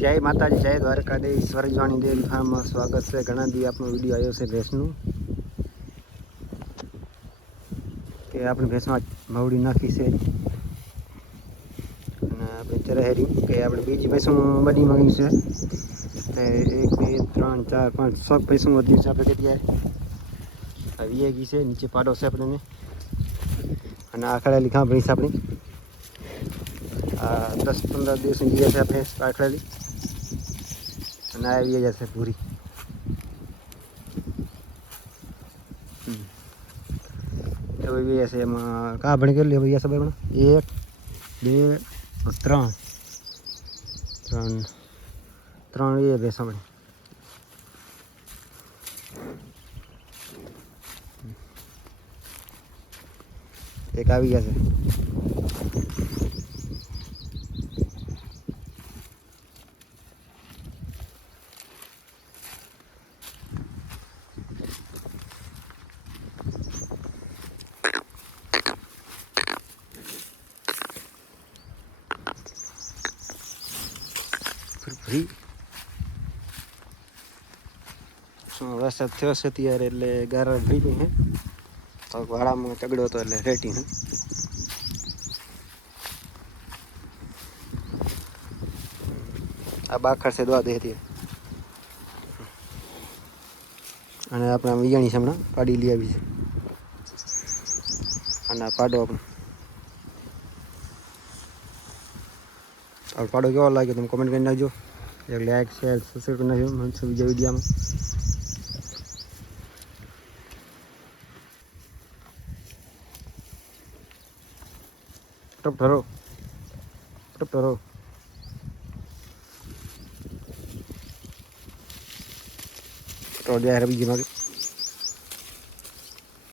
જય માતાજી, જય દ્વારકાધીશ, સ્વર્ગવાણી ડેરી ફાર્મમાં સ્વાગત છે. ઘણા દી આપણો વિડીયો આવ્યો છે ભેંસનું, કે આપણે ભેંસમાં મવડી નાખી છે અને આપણે ચરહેરી કે આપણે બીજી ભેંસું બધી માંગી છે. 1 2 3 4 5 6 ભેંસું વધી છે. આપણે કેટલી આવી ગઈ છે, નીચે પાડો છે આપણે અને આખડેલી ઘા ભેંસ આપણી 10-15 દિવસની જીવે છે ભેંસ આખડેલી અને આવી જશે પૂરી. એવી હશે એમાં કા ભણી કેટલી ભૈયા સબ 1 2 3 એ ભેંસ આપણી એક આવી ગયા છે. વરસાદ થયો છે ત્યારે એટલે ગારા ભરી ગઈ હે. વાડામાં ચગડો હતો એટલે રેટી હે. આ બાખર છે દવા દે હતી અને આપણે વિયાણી છે હમણાં પાડી લઈ આવી છે. અને આ પાડો આપણે પાડો કેવો લાગ્યો તમે કોમેન્ટ કરી નાખજો. એક લાઈક શેર સબસ્ક્રાઈબ કરી નાખજો. મળશું બીજા વિડીયોમાં. ટપ ઢરો તો જાય બીજી માગે